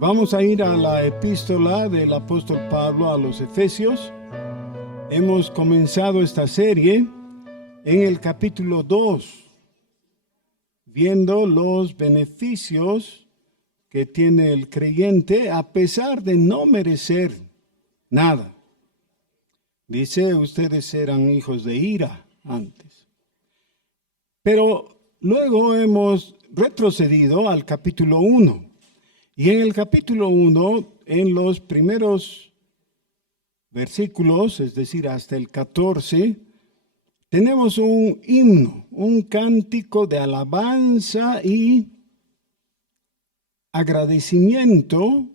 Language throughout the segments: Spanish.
Vamos a ir a la epístola del apóstol Pablo a los Efesios. Hemos comenzado esta serie en el capítulo 2, viendo los beneficios que tiene el creyente a pesar de no merecer nada. Dice, ustedes eran hijos de ira antes. Pero luego hemos retrocedido al capítulo 1. Y en el capítulo 1, en los primeros versículos, es decir, hasta el 14, tenemos un himno, un cántico de alabanza y agradecimiento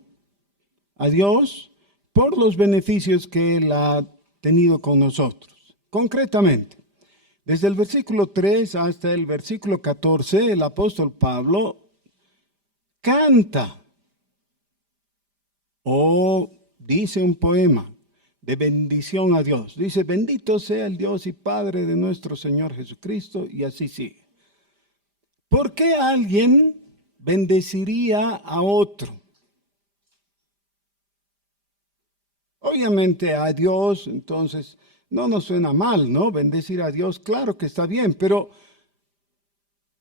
a Dios por los beneficios que Él ha tenido con nosotros. Concretamente, desde el versículo 3 hasta el versículo 14, el apóstol Pablo canta o dice un poema de bendición a Dios. Dice, bendito sea el Dios y Padre de nuestro Señor Jesucristo, y así sigue. ¿Por qué alguien bendeciría a otro? Obviamente a Dios, entonces, no nos suena mal, ¿no? Bendecir a Dios, claro que está bien, pero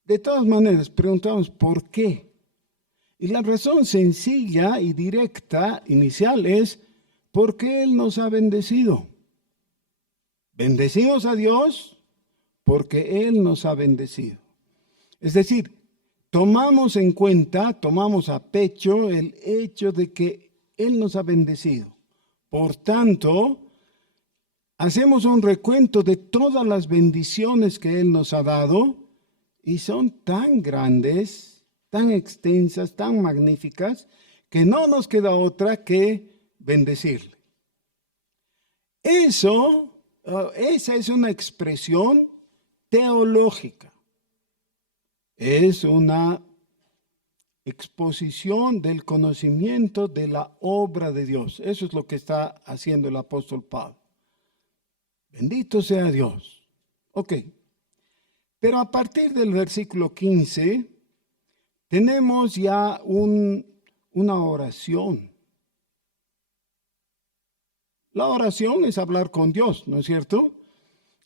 de todas maneras preguntamos, ¿por qué? Y la razón sencilla y directa inicial es porque Él nos ha bendecido. Bendecimos a Dios porque Él nos ha bendecido. Es decir, tomamos en cuenta, tomamos a pecho el hecho de que Él nos ha bendecido. Por tanto, hacemos un recuento de todas las bendiciones que Él nos ha dado y son tan grandes, tan extensas, tan magníficas, que no nos queda otra que bendecirle. Esa es una expresión teológica. Es una exposición del conocimiento de la obra de Dios. Eso es lo que está haciendo el apóstol Pablo. Bendito sea Dios. Ok. Pero a partir del versículo 15, tenemos ya una oración. La oración es hablar con Dios, ¿no es cierto?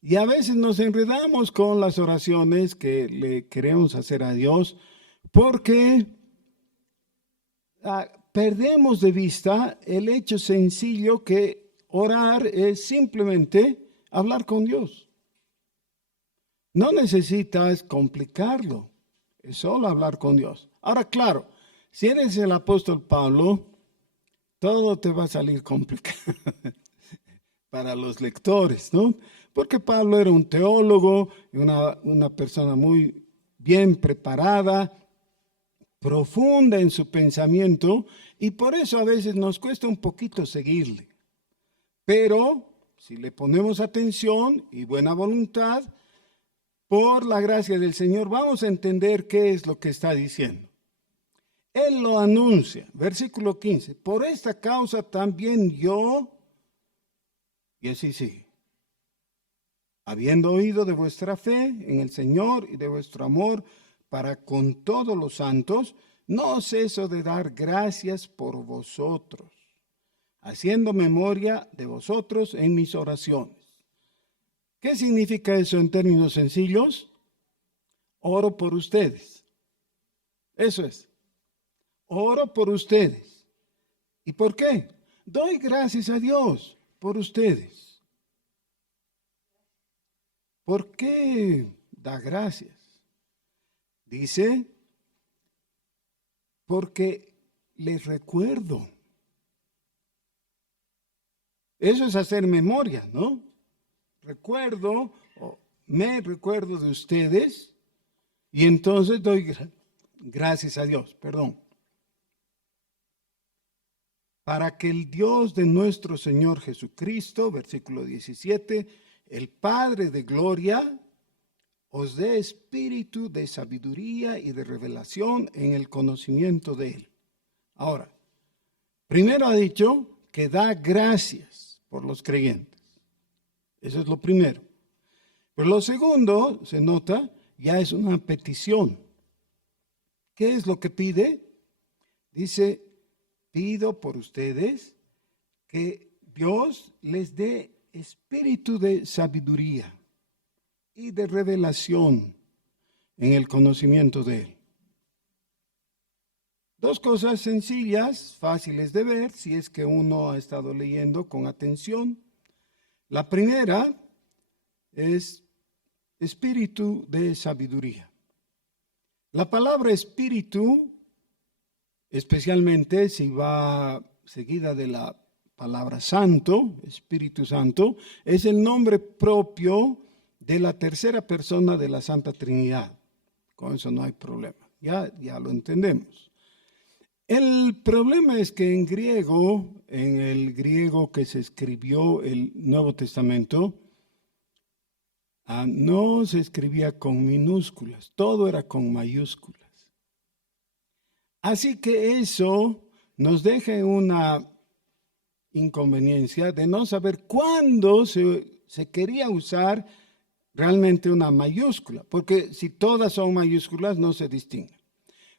Y a veces nos enredamos con las oraciones que le queremos hacer a Dios porque perdemos de vista el hecho sencillo que orar es simplemente hablar con Dios. No necesitas complicarlo. Es solo hablar con Dios. Ahora, claro, si eres el apóstol Pablo, todo te va a salir complicado para los lectores, ¿no? Porque Pablo era un teólogo, una persona muy bien preparada, profunda en su pensamiento, y por eso a veces nos cuesta un poquito seguirle. Pero si le ponemos atención y buena voluntad, por la gracia del Señor, vamos a entender qué es lo que está diciendo. Él lo anuncia, versículo 15, por esta causa también yo, y así sigue, habiendo oído de vuestra fe en el Señor y de vuestro amor para con todos los santos, no ceso de dar gracias por vosotros, haciendo memoria de vosotros en mis oraciones. ¿Qué significa eso en términos sencillos? Oro por ustedes. Eso es. Oro por ustedes. ¿Y por qué? Doy gracias a Dios por ustedes. ¿Por qué da gracias? Dice, porque les recuerdo. Eso es hacer memoria, ¿no? Me recuerdo de ustedes y entonces doy gracias a Dios, para que el Dios de nuestro Señor Jesucristo, versículo 17, el Padre de gloria, os dé espíritu de sabiduría y de revelación en el conocimiento de Él. Ahora, primero ha dicho que da gracias por los creyentes. Eso es lo primero. Pero lo segundo, se nota, ya es una petición. ¿Qué es lo que pide? Dice, pido por ustedes que Dios les dé espíritu de sabiduría y de revelación en el conocimiento de Él. Dos cosas sencillas, fáciles de ver, si es que uno ha estado leyendo con atención. La primera es espíritu de sabiduría. La palabra espíritu, especialmente si va seguida de la palabra santo, Espíritu Santo, es el nombre propio de la tercera persona de la Santa Trinidad. Con eso no hay problema, ya lo entendemos. El problema es que en el griego que se escribió el Nuevo Testamento, no se escribía con minúsculas, todo era con mayúsculas. Así que eso nos deja una inconveniencia de no saber cuándo se quería usar realmente una mayúscula, porque si todas son mayúsculas no se distinguen.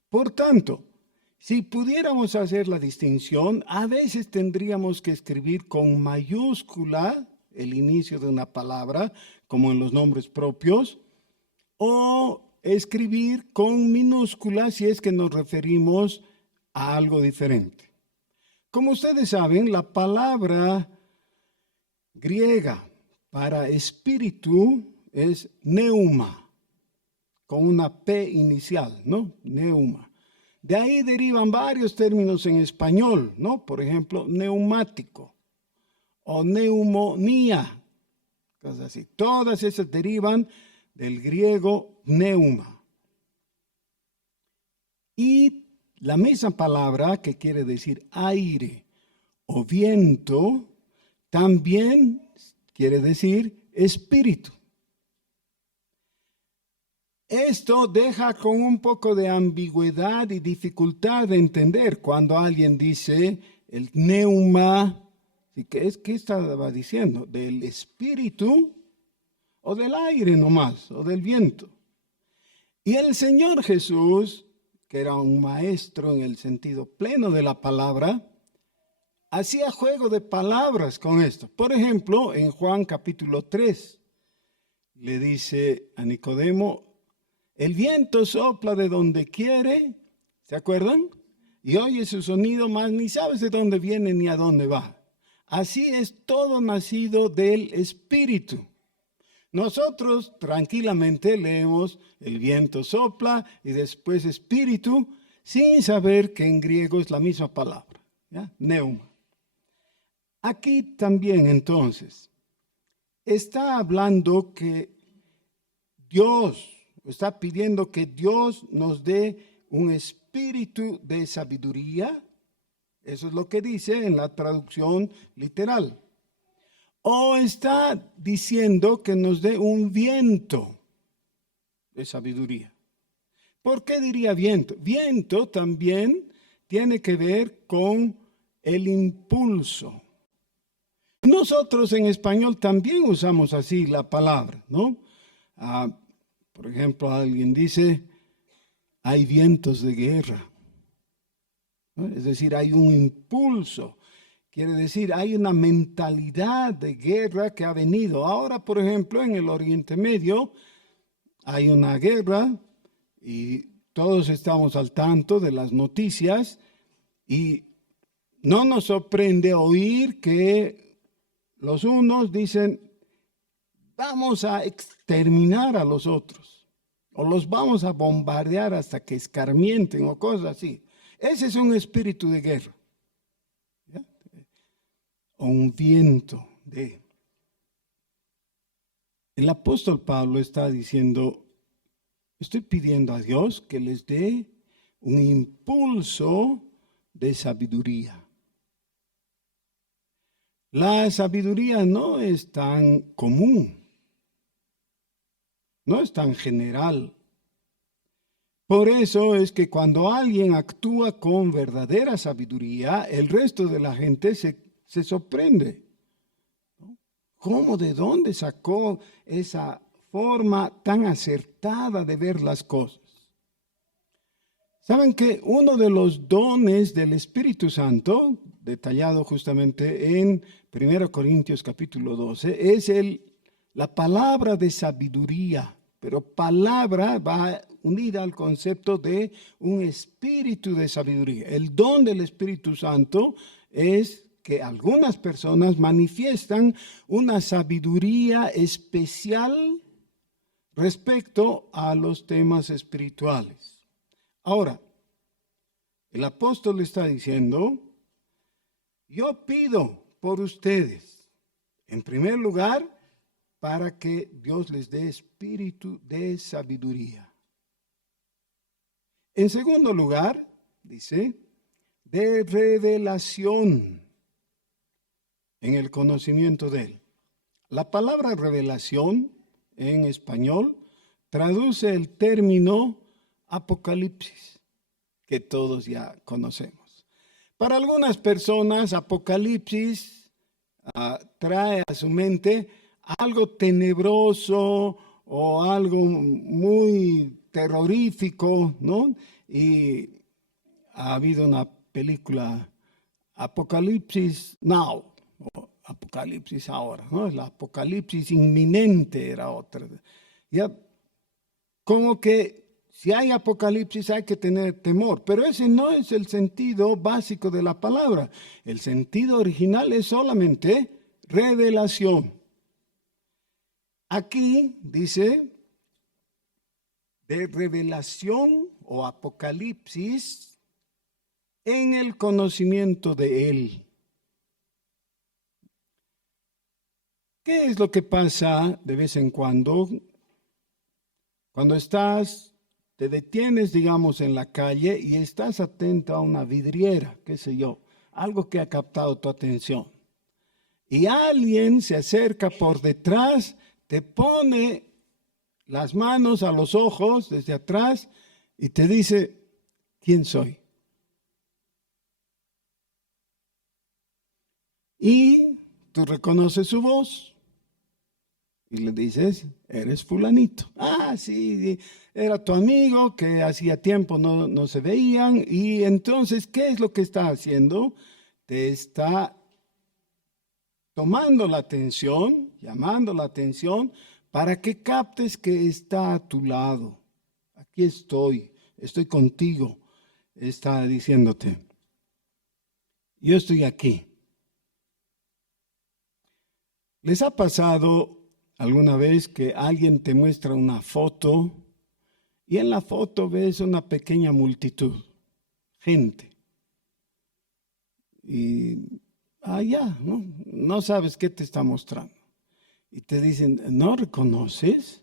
Por tanto, si pudiéramos hacer la distinción, a veces tendríamos que escribir con mayúscula el inicio de una palabra, como en los nombres propios, o escribir con minúscula si es que nos referimos a algo diferente. Como ustedes saben, la palabra griega para espíritu es neuma, con una P inicial, ¿no? Neuma. De ahí derivan varios términos en español, ¿no? Por ejemplo, neumático o neumonía, cosas así. Todas esas derivan del griego neuma. Y la misma palabra que quiere decir aire o viento, también quiere decir espíritu. Esto deja con un poco de ambigüedad y dificultad de entender cuando alguien dice el neuma. ¿Qué estaba diciendo? ¿Del espíritu o del aire nomás, o del viento? Y el Señor Jesús, que era un maestro en el sentido pleno de la palabra, hacía juego de palabras con esto. Por ejemplo, en Juan capítulo 3, le dice a Nicodemo, el viento sopla de donde quiere, ¿se acuerdan? Y oye su sonido, mas ni sabes de dónde viene ni a dónde va. Así es todo nacido del Espíritu. Nosotros tranquilamente leemos el viento sopla y después espíritu, sin saber que en griego es la misma palabra, ¿ya? Neuma. Aquí también entonces está hablando que Dios, está pidiendo que Dios nos dé un espíritu de sabiduría. Eso es lo que dice en la traducción literal. O está diciendo que nos dé un viento de sabiduría. ¿Por qué diría viento? Viento también tiene que ver con el impulso. Nosotros en español también usamos así la palabra, ¿no? Por ejemplo, alguien dice, hay vientos de guerra, ¿no? Es decir, hay un impulso. Quiere decir, hay una mentalidad de guerra que ha venido. Ahora, por ejemplo, en el Oriente Medio hay una guerra y todos estamos al tanto de las noticias y no nos sorprende oír que los unos dicen, vamos a exterminar a los otros o los vamos a bombardear hasta que escarmienten o cosas así. Ese es un espíritu de guerra. O un viento de... El apóstol Pablo está diciendo, estoy pidiendo a Dios que les dé un impulso de sabiduría. La sabiduría no es tan común, no es tan general. Por eso es que cuando alguien actúa con verdadera sabiduría, el resto de la gente se sorprende. ¿Cómo, de dónde sacó esa forma tan acertada de ver las cosas? Saben que uno de los dones del Espíritu Santo, detallado justamente en 1 Corintios capítulo 12, es la palabra de sabiduría, pero palabra va unida al concepto de un espíritu de sabiduría. El don del Espíritu Santo es que algunas personas manifiestan una sabiduría especial respecto a los temas espirituales. Ahora, el apóstol está diciendo, yo pido por ustedes, en primer lugar, para que Dios les dé espíritu de sabiduría. En segundo lugar, dice, de revelación en el conocimiento de Él. La palabra revelación en español traduce el término Apocalipsis, que todos ya conocemos. Para algunas personas, Apocalipsis trae a su mente algo tenebroso o algo muy terrorífico, ¿no? Y ha habido una película, Apocalipsis Now, o Apocalipsis ahora, ¿no? El Apocalipsis inminente era otra. Ya, como que si hay apocalipsis hay que tener temor, pero ese no es el sentido básico de la palabra. El sentido original es solamente revelación. Aquí dice de revelación o apocalipsis en el conocimiento de Él. ¿Qué es lo que pasa de vez en cuando? Cuando te detienes, digamos, en la calle y estás atento a una vidriera, qué sé yo, algo que ha captado tu atención. Y alguien se acerca por detrás, te pone las manos a los ojos desde atrás y te dice, ¿quién soy? Y tú reconoces su voz. Y le dices, eres fulanito. Ah, sí, era tu amigo que hacía tiempo no se veían. Y entonces, ¿qué es lo que está haciendo? Te está tomando la atención, llamando la atención, para que captes que está a tu lado. Aquí estoy contigo. Está diciéndote, yo estoy aquí. ¿Les ha pasado alguna vez que alguien te muestra una foto y en la foto ves una pequeña multitud, gente? Y allá, ¿no? No sabes qué te está mostrando. Y te dicen, ¿no reconoces?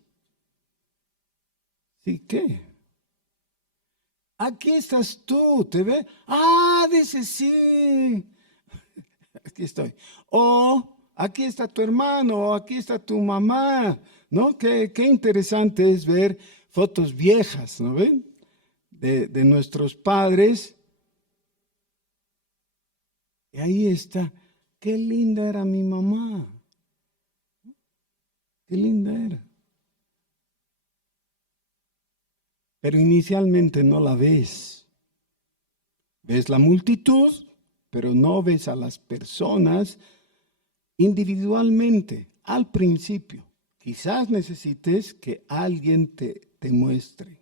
¿Sí qué? Aquí estás tú, ¿te ve? Ah, dice sí. Aquí estoy. O aquí está tu hermano, o aquí está tu mamá, ¿no? Qué interesante es ver fotos viejas, ¿no ven? De nuestros padres. Y ahí está. Qué linda era mi mamá. Qué linda era. Pero inicialmente no la ves. Ves la multitud, pero no ves a las personas individualmente al principio. Quizás necesites que alguien te muestre.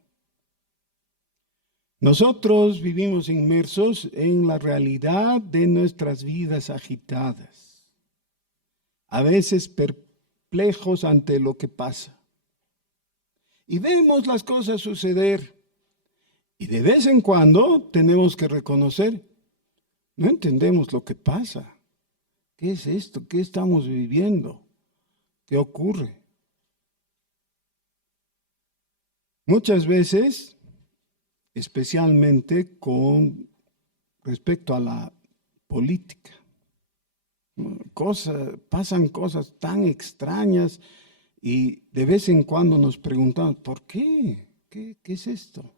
Nosotros vivimos inmersos en la realidad de nuestras vidas agitadas, a veces perplejos ante lo que pasa. Y vemos las cosas suceder. Y de vez en cuando tenemos que reconocer, no entendemos lo que pasa. ¿Qué es esto? ¿Qué estamos viviendo? ¿Qué ocurre? Muchas veces, especialmente con respecto a la política, pasan cosas tan extrañas y de vez en cuando nos preguntamos, ¿por qué? ¿Qué es esto?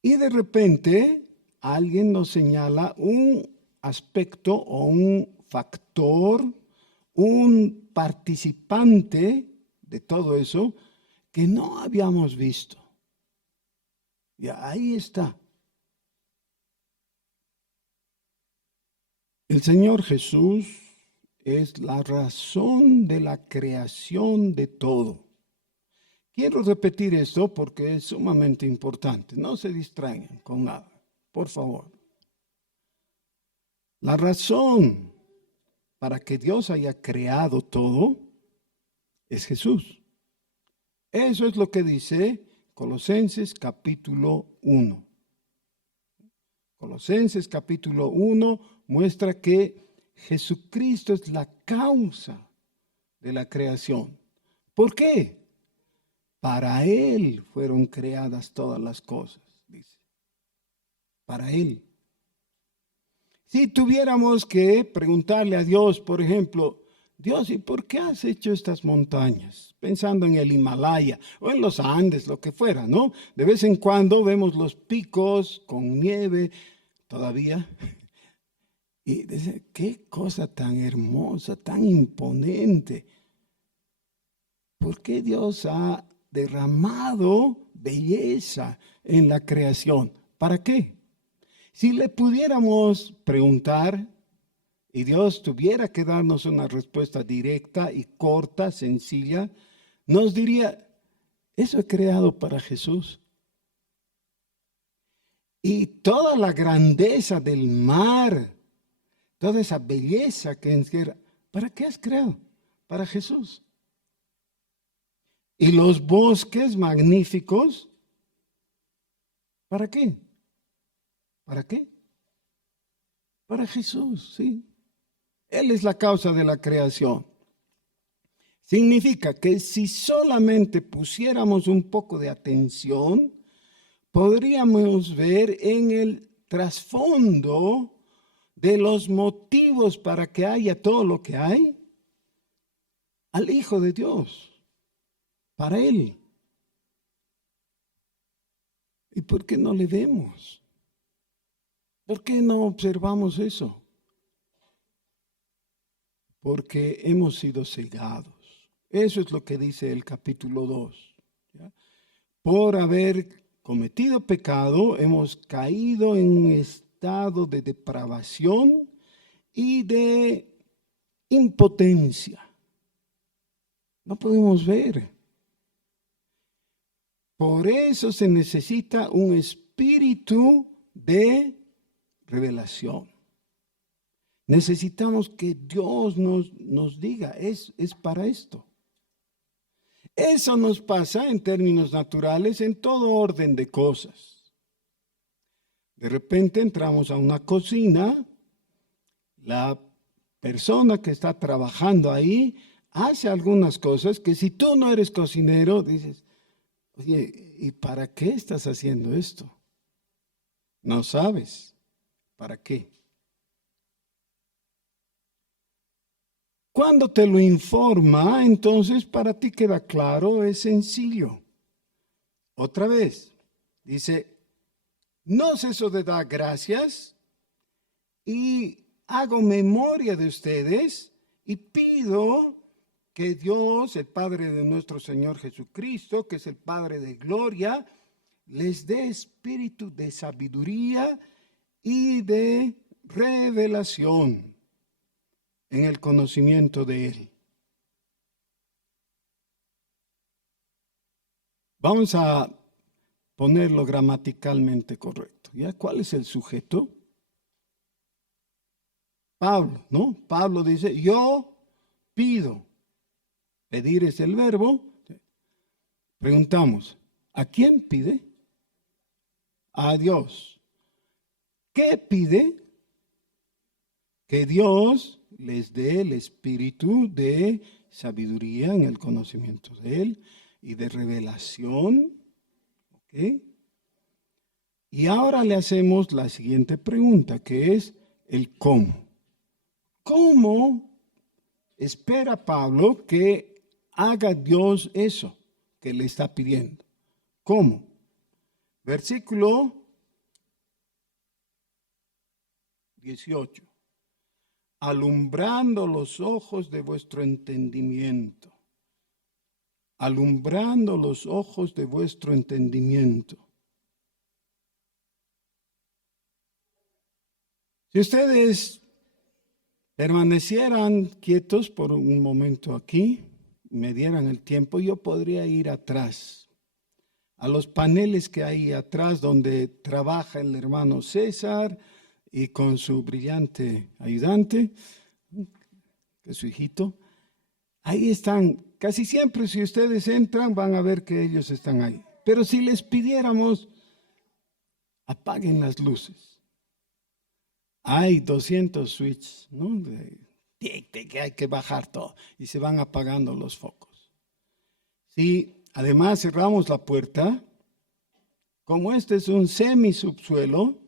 Y de repente alguien nos señala un aspecto o un factor, un participante de todo eso que no habíamos visto. Y ahí está. El Señor Jesús es la razón de la creación de todo. Quiero repetir esto porque es sumamente importante. No se distraigan con nada, por favor. La razón para que Dios haya creado todo es Jesús. Eso es lo que dice Colosenses capítulo 1. Colosenses capítulo 1 muestra que Jesucristo es la causa de la creación. ¿Por qué? Para Él fueron creadas todas las cosas, dice. Para Él. Si tuviéramos que preguntarle a Dios, por ejemplo, Dios, ¿y por qué has hecho estas montañas? Pensando en el Himalaya o en los Andes, lo que fuera, ¿no? De vez en cuando vemos los picos con nieve todavía. Y dice, qué cosa tan hermosa, tan imponente. ¿Por qué Dios ha derramado belleza en la creación? ¿Para qué? Si le pudiéramos preguntar y Dios tuviera que darnos una respuesta directa y corta, sencilla, nos diría, eso he creado para Jesús. Y toda la grandeza del mar, toda esa belleza que encierra, ¿para qué has creado? Para Jesús. Y los bosques magníficos, ¿para qué? ¿Para qué? Para Jesús, sí. Él es la causa de la creación. Significa que si solamente pusiéramos un poco de atención, podríamos ver en el trasfondo de los motivos para que haya todo lo que hay, al Hijo de Dios, para Él. ¿Y por qué no le vemos? ¿Por qué no observamos eso? Porque hemos sido cegados. Eso es lo que dice el capítulo 2. ¿Ya? Por haber cometido pecado, hemos caído en un estado de depravación y de impotencia. No podemos ver. Por eso se necesita un espíritu de revelación. Necesitamos que Dios nos diga, es para esto. Eso nos pasa en términos naturales en todo orden de cosas. De repente entramos a una cocina, la persona que está trabajando ahí hace algunas cosas que si tú no eres cocinero, dices, oye, ¿y para qué estás haciendo esto? No sabes. ¿Para qué? Cuando te lo informa, entonces para ti queda claro, es sencillo. Otra vez, dice, no ceso de dar gracias y hago memoria de ustedes y pido que Dios, el Padre de nuestro Señor Jesucristo, que es el Padre de gloria, les dé espíritu de sabiduría y de revelación en el conocimiento de Él. Vamos a ponerlo gramaticalmente correcto. ¿Ya? ¿Cuál es el sujeto? Pablo, ¿no? Pablo dice, yo pido. Pedir es el verbo. Preguntamos, ¿a quién pide? A Dios. ¿Qué pide? Que Dios les dé el espíritu de sabiduría en el conocimiento de Él y de revelación. ¿Ok? Y ahora le hacemos la siguiente pregunta, que es el cómo. ¿Cómo espera Pablo que haga Dios eso que le está pidiendo? ¿Cómo? Versículo 18. Alumbrando los ojos de vuestro entendimiento. Alumbrando los ojos de vuestro entendimiento. Si ustedes permanecieran quietos por un momento aquí, me dieran el tiempo, yo podría ir atrás, a los paneles que hay atrás donde trabaja el hermano César y con su brillante ayudante, que es su hijito. Ahí están, casi siempre si ustedes entran van a ver que ellos están ahí. Pero si les pidiéramos, apaguen las luces. Hay 200 switches, ¿no? Que hay que bajar todo y se van apagando los focos. Si además cerramos la puerta, como este es un semisubsuelo,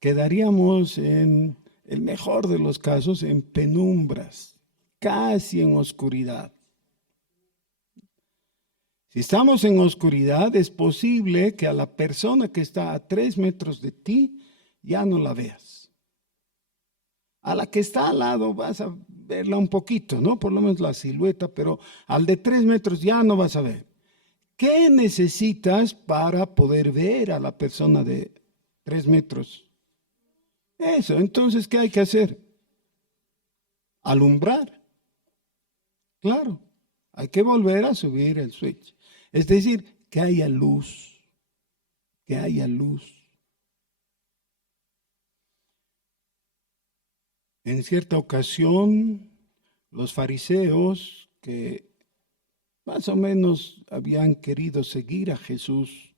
quedaríamos en el mejor de los casos en penumbras, casi en oscuridad. Si estamos en oscuridad, es posible que a la persona que está a 3 metros de ti ya no la veas. A la que está al lado vas a verla un poquito, ¿no? Por lo menos la silueta, pero al de 3 metros ya no vas a ver. ¿Qué necesitas para poder ver a la persona de 3 metros? Eso, entonces, ¿qué hay que hacer? Alumbrar. Claro, hay que volver a subir el switch. Es decir, que haya luz, que haya luz. En cierta ocasión, los fariseos que más o menos habían querido seguir a Jesús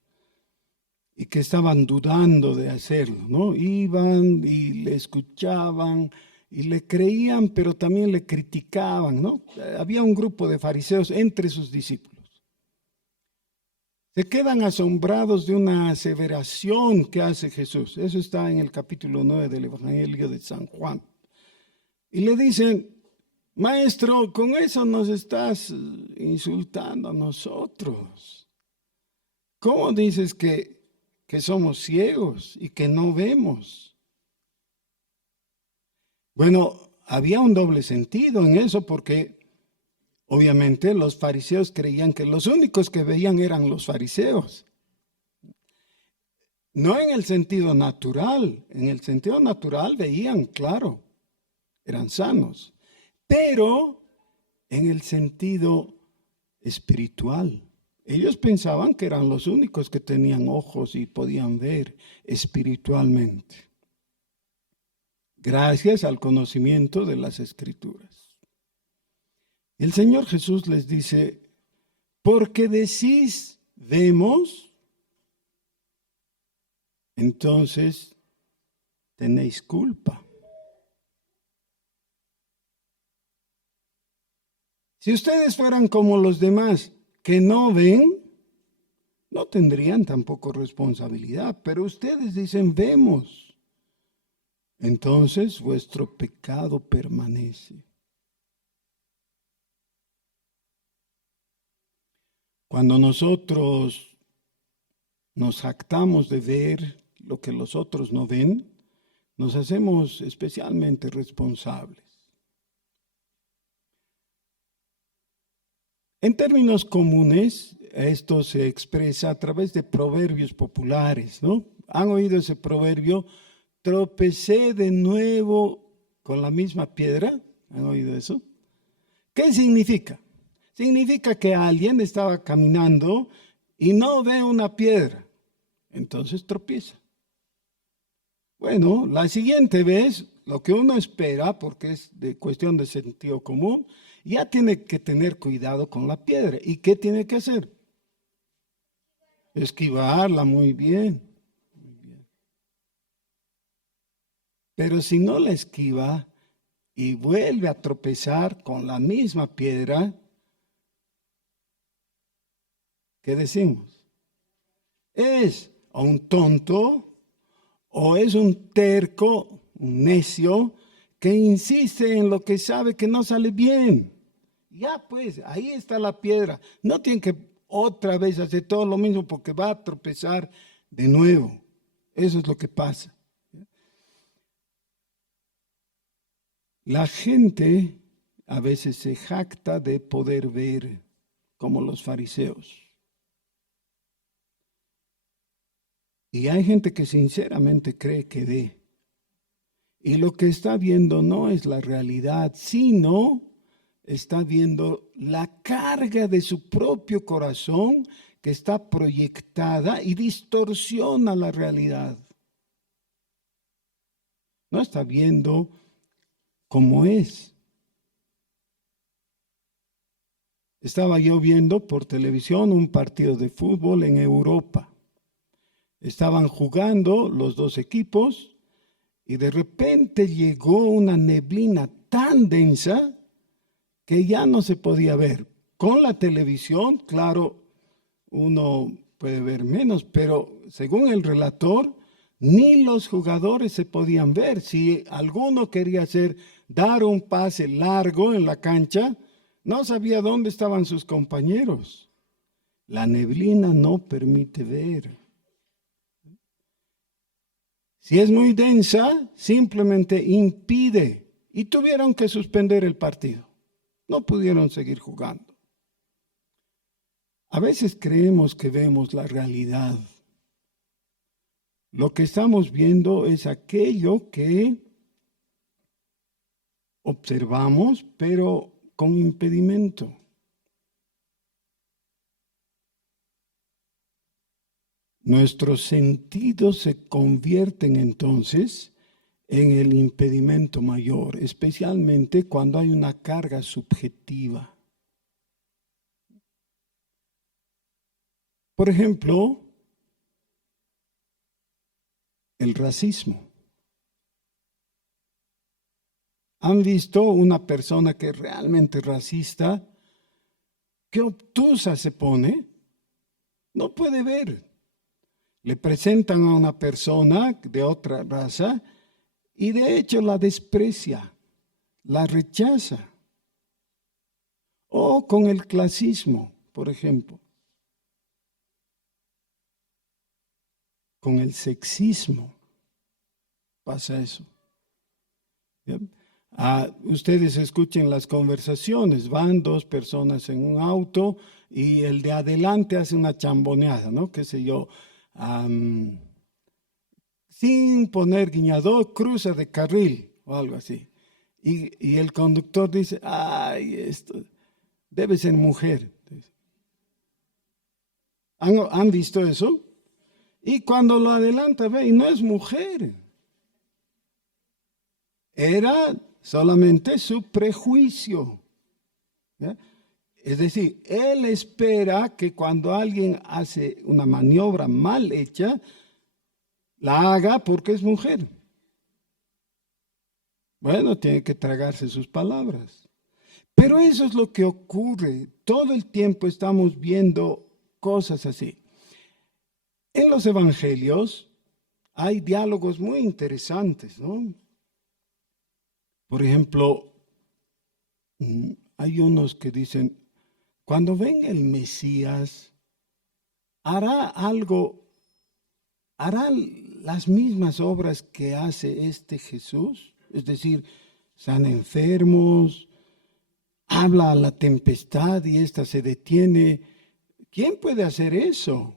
y que estaban dudando de hacerlo, ¿no? Iban y le escuchaban y le creían, pero también le criticaban, ¿no? Había un grupo de fariseos entre sus discípulos. Se quedan asombrados de una aseveración que hace Jesús. Eso está en el capítulo 9 del Evangelio de San Juan. Y le dicen, maestro, con eso nos estás insultando a nosotros. ¿Cómo dices que somos ciegos y que no vemos? Bueno, había un doble sentido en eso porque obviamente los fariseos creían que los únicos que veían eran los fariseos. No en el sentido natural, en el sentido natural veían, claro, eran sanos, pero en el sentido espiritual. Ellos pensaban que eran los únicos que tenían ojos y podían ver espiritualmente, gracias al conocimiento de las Escrituras. El Señor Jesús les dice, porque decís, vemos, entonces tenéis culpa. Si ustedes fueran como los demás que no ven, no tendrían tampoco responsabilidad, pero ustedes dicen vemos. Entonces vuestro pecado permanece. Cuando nosotros nos jactamos de ver lo que los otros no ven, nos hacemos especialmente responsables. En términos comunes, esto se expresa a través de proverbios populares, ¿no? ¿Han oído ese proverbio? Tropecé de nuevo con la misma piedra. ¿Han oído eso? ¿Qué significa? Significa que alguien estaba caminando y no ve una piedra, entonces tropieza. Bueno, la siguiente vez, lo que uno espera, porque es de cuestión de sentido común, ya tiene que tener cuidado con la piedra. ¿Y qué tiene que hacer? Esquivarla, muy bien. Pero si no la esquiva y vuelve a tropezar con la misma piedra, ¿qué decimos? ¿Es un tonto o es un terco, un necio, que insiste en lo que sabe que no sale bien? Ya pues, ahí está la piedra. No tiene que otra vez hacer todo lo mismo porque va a tropezar de nuevo. Eso es lo que pasa. La gente a veces se jacta de poder ver como los fariseos. Y hay gente que sinceramente cree que ve. Y lo que está viendo no es la realidad, sino está viendo la carga de su propio corazón que está proyectada y distorsiona la realidad. No está viendo cómo es. Estaba yo viendo por televisión un partido de fútbol en Europa. Estaban jugando los dos equipos y de repente llegó una neblina tan densa que ya no se podía ver. Con la televisión, claro, uno puede ver menos, pero según el relator, ni los jugadores se podían ver. Si alguno quería dar un pase largo en la cancha, no sabía dónde estaban sus compañeros. La neblina no permite ver. Si es muy densa, simplemente impide y tuvieron que suspender el partido. No pudieron seguir jugando. A veces creemos que vemos la realidad. Lo que estamos viendo es aquello que observamos, pero con impedimento. Nuestros sentidos se convierten entonces en el impedimento mayor, especialmente cuando hay una carga subjetiva. Por ejemplo, el racismo. ¿Han visto una persona que es realmente racista? ¿Qué obtusa se pone? No puede ver. Le presentan a una persona de otra raza y de hecho la desprecia, la rechaza. O con el clasismo, por ejemplo. Con el sexismo pasa eso. Ustedes escuchen las conversaciones, van dos personas en un auto y el de adelante hace una chamboneada, ¿no? Qué sé yo, sin poner guiñador, cruza de carril o algo así. Y el conductor dice, ay, esto debe ser mujer. ¿Han visto eso? Y cuando lo adelanta, ve, y no es mujer. Era solamente su prejuicio. ¿Ya? Es decir, él espera que cuando alguien hace una maniobra mal hecha, la haga porque es mujer. Bueno, tiene que tragarse sus palabras. Pero eso es lo que ocurre. Todo el tiempo estamos viendo cosas así. En los evangelios hay diálogos muy interesantes, ¿no? Por ejemplo, hay unos que dicen, cuando venga el Mesías, hará las mismas obras que hace este Jesús, es decir, sana enfermos, habla a la tempestad y ésta se detiene. ¿Quién puede hacer eso?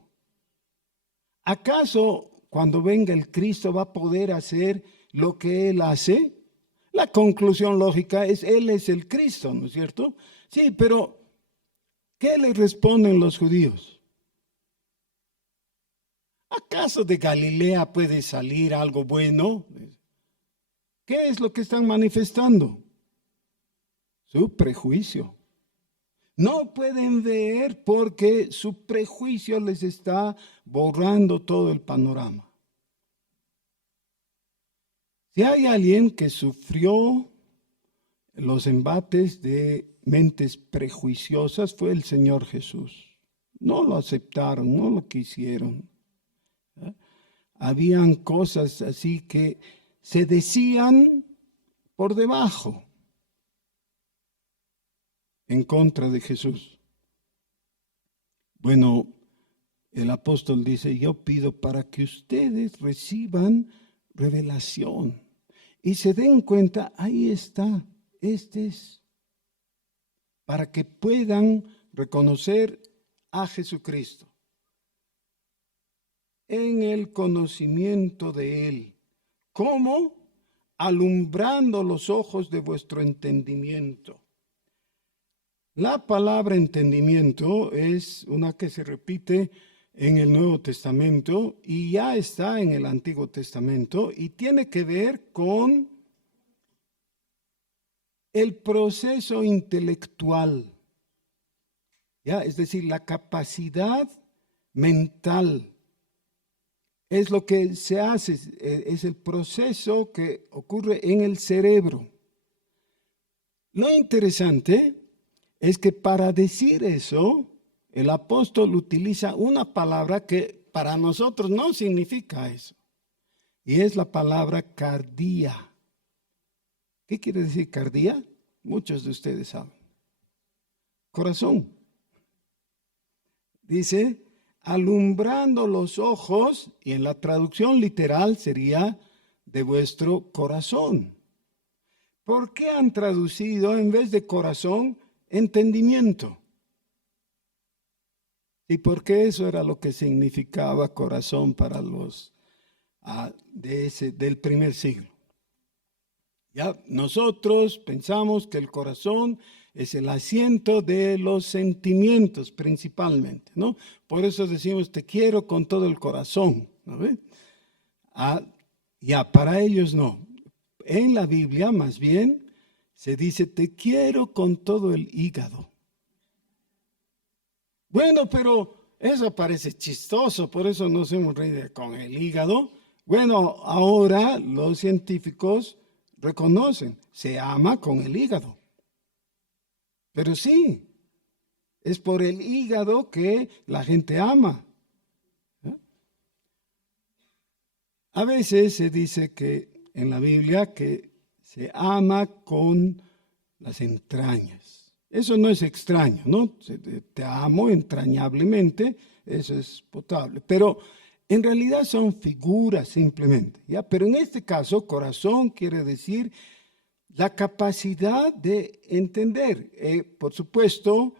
¿Acaso cuando venga el Cristo va a poder hacer lo que Él hace? La conclusión lógica es, Él es el Cristo, ¿no es cierto? Sí, pero ¿qué le responden los judíos? ¿Acaso de Galilea puede salir algo bueno? ¿Qué es lo que están manifestando? Su prejuicio. No pueden ver porque su prejuicio les está borrando todo el panorama. Si hay alguien que sufrió los embates de mentes prejuiciosas, fue el Señor Jesús. No lo aceptaron, no lo quisieron. Habían cosas así que se decían por debajo en contra de Jesús. Bueno, el apóstol dice, yo pido para que ustedes reciban revelación y se den cuenta, ahí está, este es, para que puedan reconocer a Jesucristo en el conocimiento de Él. ¿Cómo? alumbrando los ojos de vuestro entendimiento. La palabra entendimiento es una que se repite en el Nuevo Testamento y ya está en el Antiguo Testamento y tiene que ver con el proceso intelectual, ¿ya? Es decir, la capacidad mental. Es lo que se hace, es el proceso que ocurre en el cerebro. Lo interesante es que para decir eso, el apóstol utiliza una palabra que para nosotros no significa eso. Y es la palabra cardía. ¿Qué quiere decir cardía? Muchos de ustedes saben. Corazón. Dice, alumbrando los ojos, y en la traducción literal sería de vuestro corazón. ¿Por qué han traducido en vez de corazón, entendimiento? ¿Y por qué eso era lo que significaba corazón para los del primer siglo? Ya nosotros pensamos que el corazón es el asiento de los sentimientos principalmente, ¿no? Por eso decimos te quiero con todo el corazón, ¿no ve? Ya, para ellos no. En la Biblia más bien se dice te quiero con todo el hígado. Bueno, pero eso parece chistoso, por eso nos hemos reído con el hígado. Bueno, ahora los científicos reconocen, se ama con el hígado. Pero sí, es por el hígado que la gente ama. A veces se dice que en la Biblia que se ama con las entrañas. Eso no es extraño, ¿no? Te amo entrañablemente, eso es potable. Pero en realidad son figuras simplemente, ¿ya? Pero en este caso, corazón quiere decir la capacidad de entender. Por supuesto,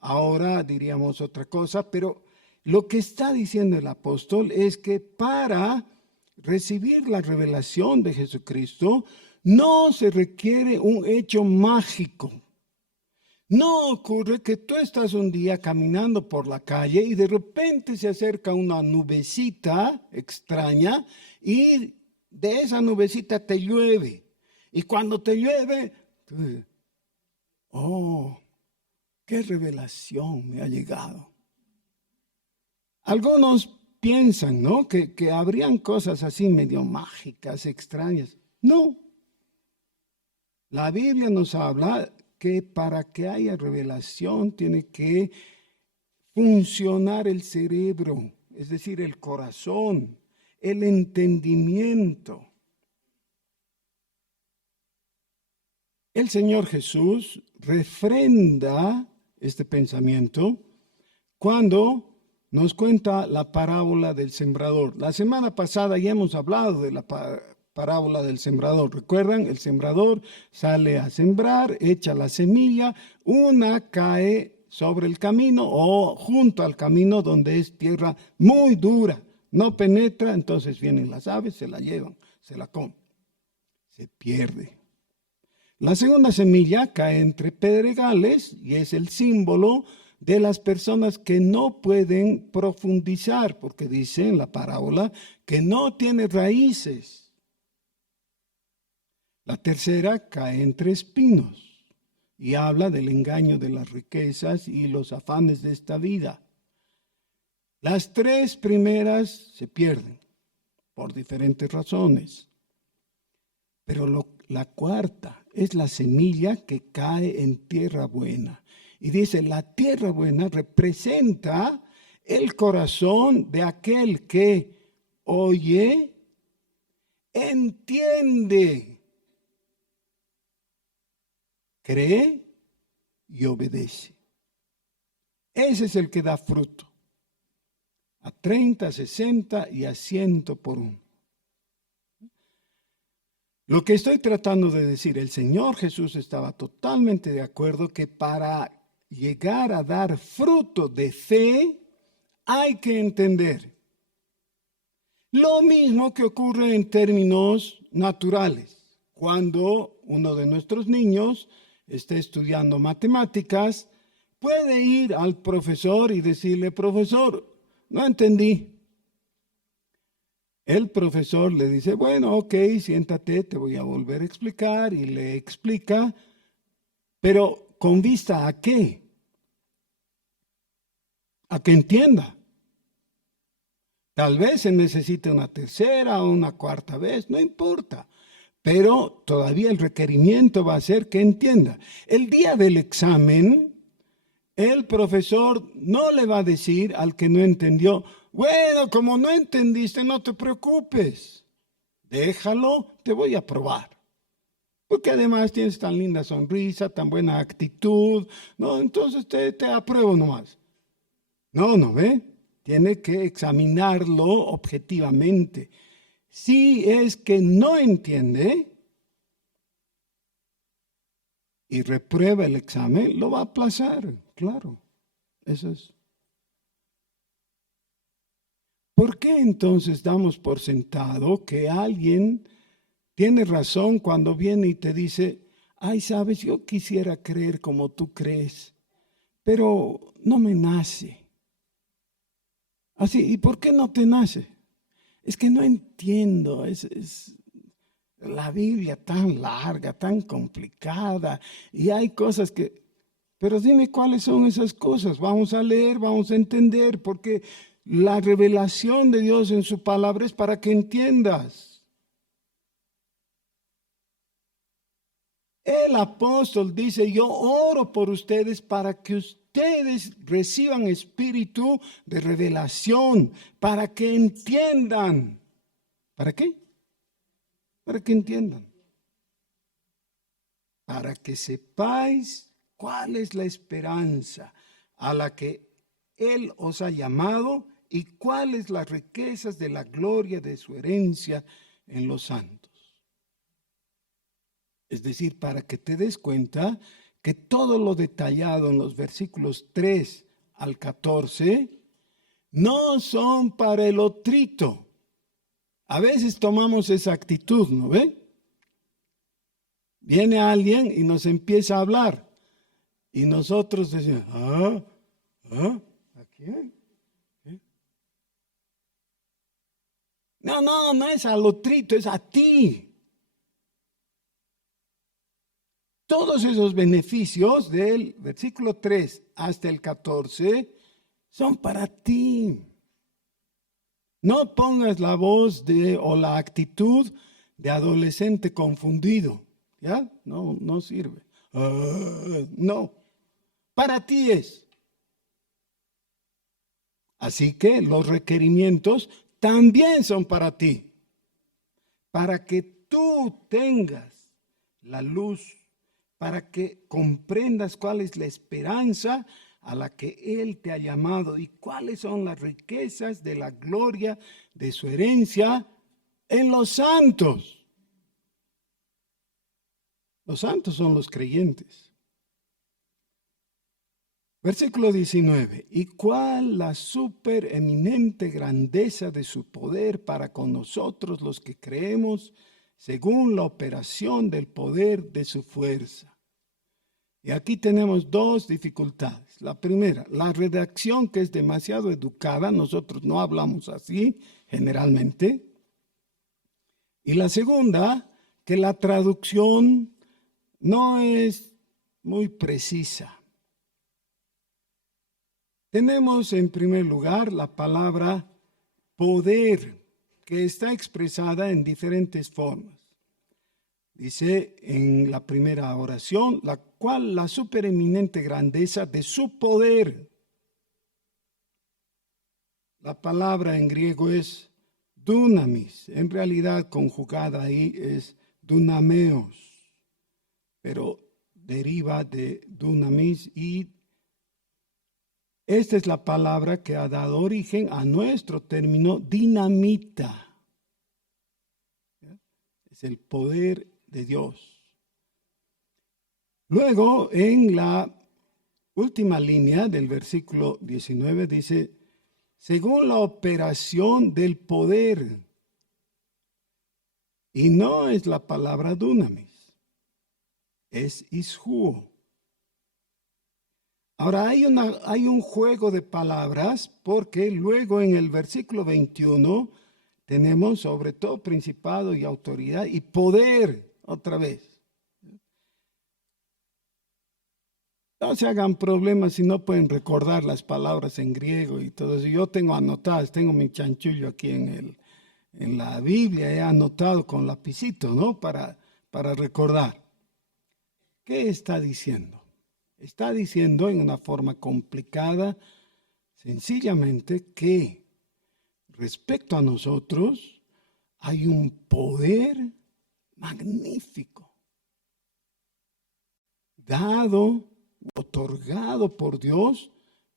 ahora diríamos otra cosa, pero lo que está diciendo el apóstol es que para recibir la revelación de Jesucristo no se requiere un hecho mágico. No ocurre que tú estás un día caminando por la calle y de repente se acerca una nubecita extraña y de esa nubecita te llueve. Y cuando te llueve, tú dices, oh, qué revelación me ha llegado. Algunos piensan, ¿no? Que habrían cosas así medio mágicas, extrañas. No. La Biblia nos habla que para que haya revelación tiene que funcionar el cerebro, es decir, el corazón, el entendimiento. El Señor Jesús refrenda este pensamiento cuando nos cuenta la parábola del sembrador. La semana pasada ya hemos hablado de la parábola del sembrador. ¿Recuerdan? El sembrador sale a sembrar, echa la semilla, una cae sobre el camino o junto al camino donde es tierra muy dura. No penetra, entonces vienen las aves, se la llevan, se la comen. Se pierde. La segunda semilla cae entre pedregales y es el símbolo de las personas que no pueden profundizar, porque dice en la parábola que no tiene raíces. La tercera cae entre espinos y habla del engaño de las riquezas y los afanes de esta vida. Las tres primeras se pierden por diferentes razones, pero la cuarta es la semilla que cae en tierra buena. Y dice, la tierra buena representa el corazón de aquel que oye, entiende, cree y obedece. Ese es el que da fruto. A 30, 60 y a 100 por uno. Lo que estoy tratando de decir, el Señor Jesús estaba totalmente de acuerdo que para llegar a dar fruto de fe hay que entender. Lo mismo que ocurre en términos naturales. cuando uno de nuestros niños esté estudiando matemáticas, puede ir al profesor y decirle, profesor, no entendí. El profesor le dice, bueno, ok, siéntate, te voy a volver a explicar, y le explica, pero ¿con vista a qué? A que entienda. Tal vez se necesite una tercera o una cuarta vez, no importa. Pero todavía el requerimiento va a ser que entienda. El día del examen, el profesor no le va a decir al que no entendió, bueno, como no entendiste, no te preocupes. Déjalo, te voy a probar. Porque además tienes tan linda sonrisa, tan buena actitud, ¿no? Entonces te apruebo nomás. No, ¿ve? Tiene que examinarlo objetivamente. Si es que no entiende y reprueba el examen, lo va a aplazar, claro. Eso es. ¿Por qué entonces damos por sentado que alguien tiene razón cuando viene y te dice, ay, sabes, yo quisiera creer como tú crees, pero no me nace? Así, ¿y por qué no te nace? Es que no entiendo, es la Biblia tan larga, tan complicada, y hay cosas que, pero dime cuáles son esas cosas, vamos a leer, vamos a entender, porque la revelación de Dios en su palabra es para que entiendas. El apóstol dice, yo oro por ustedes para que ustedes reciban espíritu de revelación, para que entiendan. ¿Para qué? Para que entiendan. Para que sepáis cuál es la esperanza a la que Él os ha llamado y cuáles las riquezas de la gloria de su herencia en los santos. Es decir, para que te des cuenta que todo lo detallado en los versículos 3 al 14 no son para el otrito. A veces tomamos esa actitud, ¿no ve? Viene alguien y nos empieza a hablar y nosotros decimos, ¿a quién? No es al otrito, es a ti. Todos esos beneficios del versículo 3 hasta el 14 son para ti. No pongas la voz o la actitud de adolescente confundido. ¿Ya? No sirve. No, para ti es. Así que los requerimientos también son para ti. Para que tú tengas la luz, para que comprendas cuál es la esperanza a la que Él te ha llamado y cuáles son las riquezas de la gloria de su herencia en los santos. Los santos son los creyentes. Versículo 19. Y cuál la supereminente grandeza de su poder para con nosotros los que creemos, según la operación del poder de su fuerza. Y aquí tenemos dos dificultades. La primera, la redacción, que es demasiado educada, nosotros no hablamos así generalmente. Y la segunda, que la traducción no es muy precisa. Tenemos en primer lugar la palabra poder, que está expresada en diferentes formas. Dice en la primera oración, la cual la supereminente grandeza de su poder. La palabra en griego es dunamis, en realidad conjugada ahí es dunameos, pero deriva de dunamis y esta es la palabra que ha dado origen a nuestro término dinamita. Es el poder de Dios. Luego, en la última línea del versículo 19 dice, según la operación del poder. Y no es la palabra dunamis, es ishuo. Ahora hay un juego de palabras porque luego en el versículo 21 tenemos sobre todo principado y autoridad y poder otra vez. No se hagan problemas si no pueden recordar las palabras en griego y todo eso. Yo tengo anotadas, tengo mi chanchullo aquí en la Biblia, he anotado con lapicito, ¿no? Para recordar. ¿Qué está diciendo? Está diciendo en una forma complicada, sencillamente, que respecto a nosotros hay un poder magnífico, dado, otorgado por Dios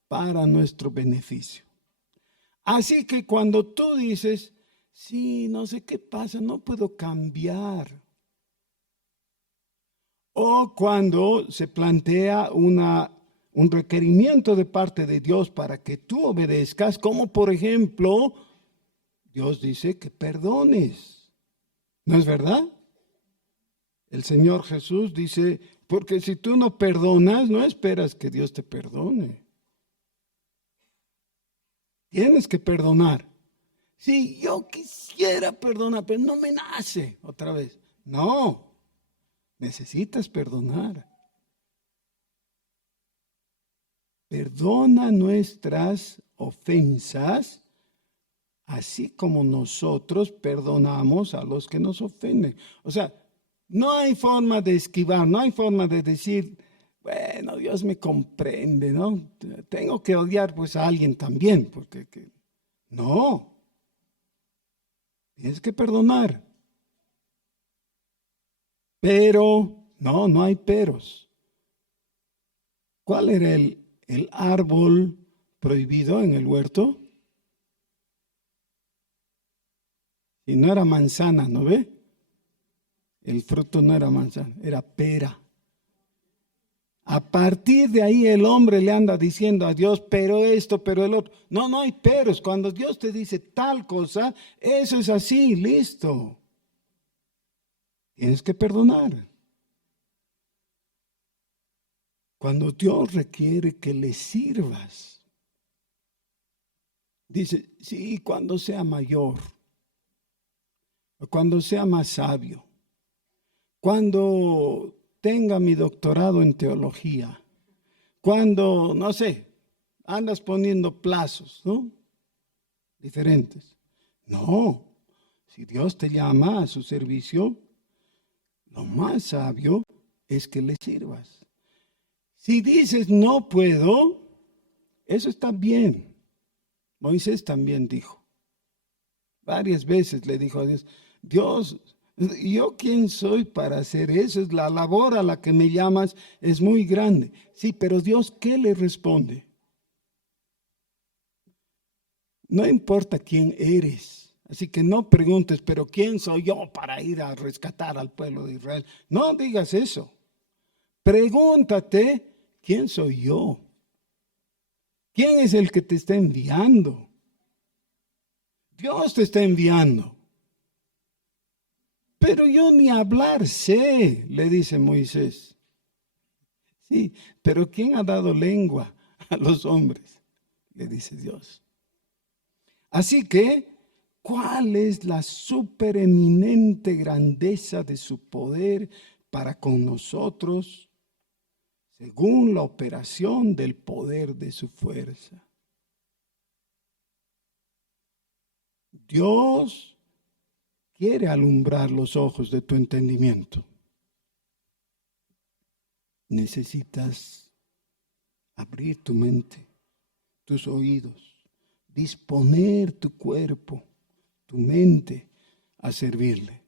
para nuestro beneficio. Así que cuando tú dices, sí, no sé qué pasa, no puedo cambiar. O cuando se plantea un requerimiento de parte de Dios para que tú obedezcas, como por ejemplo, Dios dice que perdones. ¿No es verdad? El Señor Jesús dice, porque si tú no perdonas, no esperas que Dios te perdone. Tienes que perdonar. Si yo quisiera perdonar, pero no me nace otra vez. No, necesitas perdonar. Perdona nuestras ofensas, así como nosotros perdonamos a los que nos ofenden. O sea, no hay forma de esquivar, no hay forma de decir, bueno, Dios me comprende, ¿no? Tengo que odiar pues a alguien también, porque no, tienes que perdonar. Pero, no hay peros. ¿Cuál era el árbol prohibido en el huerto? Y no era manzana, ¿no ve? El fruto no era manzana, era pera. A partir de ahí el hombre le anda diciendo a Dios, pero esto, pero el otro. No hay peros. Cuando Dios te dice tal cosa, eso es así, listo. Tienes que perdonar. Cuando Dios requiere que le sirvas, dice, sí, cuando sea mayor, cuando sea más sabio, cuando tenga mi doctorado en teología, cuando, no sé, andas poniendo plazos, ¿no? Diferentes. No, si Dios te llama a su servicio, lo más sabio es que le sirvas. Si dices no puedo, eso está bien. Moisés también dijo. Varias veces le dijo a Dios, Dios, ¿yo quién soy para hacer eso? Es la labor a la que me llamas, es muy grande. Sí, pero Dios, ¿qué le responde? No importa quién eres. Así que no preguntes, pero ¿quién soy yo para ir a rescatar al pueblo de Israel? No digas eso. Pregúntate, ¿quién soy yo? ¿Quién es el que te está enviando? Dios te está enviando. Pero yo ni hablar sé, le dice Moisés. Sí, pero ¿quién ha dado lengua a los hombres? Le dice Dios. Así que, ¿cuál es la supereminente grandeza de su poder para con nosotros, según la operación del poder de su fuerza? Dios quiere alumbrar los ojos de tu entendimiento. Necesitas abrir tu mente, tus oídos, disponer tu cuerpo, tu mente a servirle.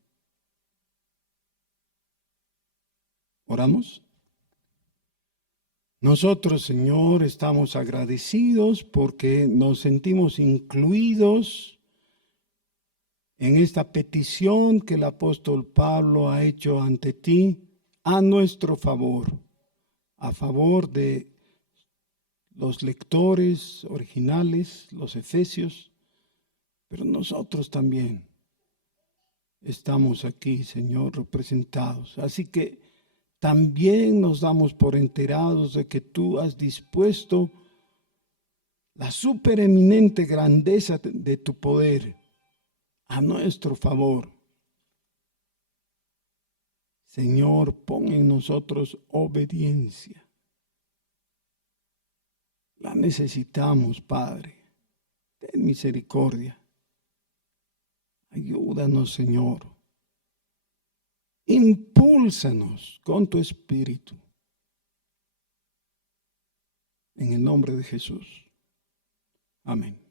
¿Oramos? Nosotros, Señor, estamos agradecidos porque nos sentimos incluidos en esta petición que el apóstol Pablo ha hecho ante ti a nuestro favor, a favor de los lectores originales, los efesios, pero nosotros también. estamos aquí, Señor, representados. Así que también nos damos por enterados de que tú has dispuesto la supereminente grandeza de tu poder a nuestro favor. Señor, pon en nosotros obediencia. La necesitamos, Padre. Ten misericordia. Ayúdanos, Señor. Impúlsanos con tu Espíritu. En el nombre de Jesús. Amén.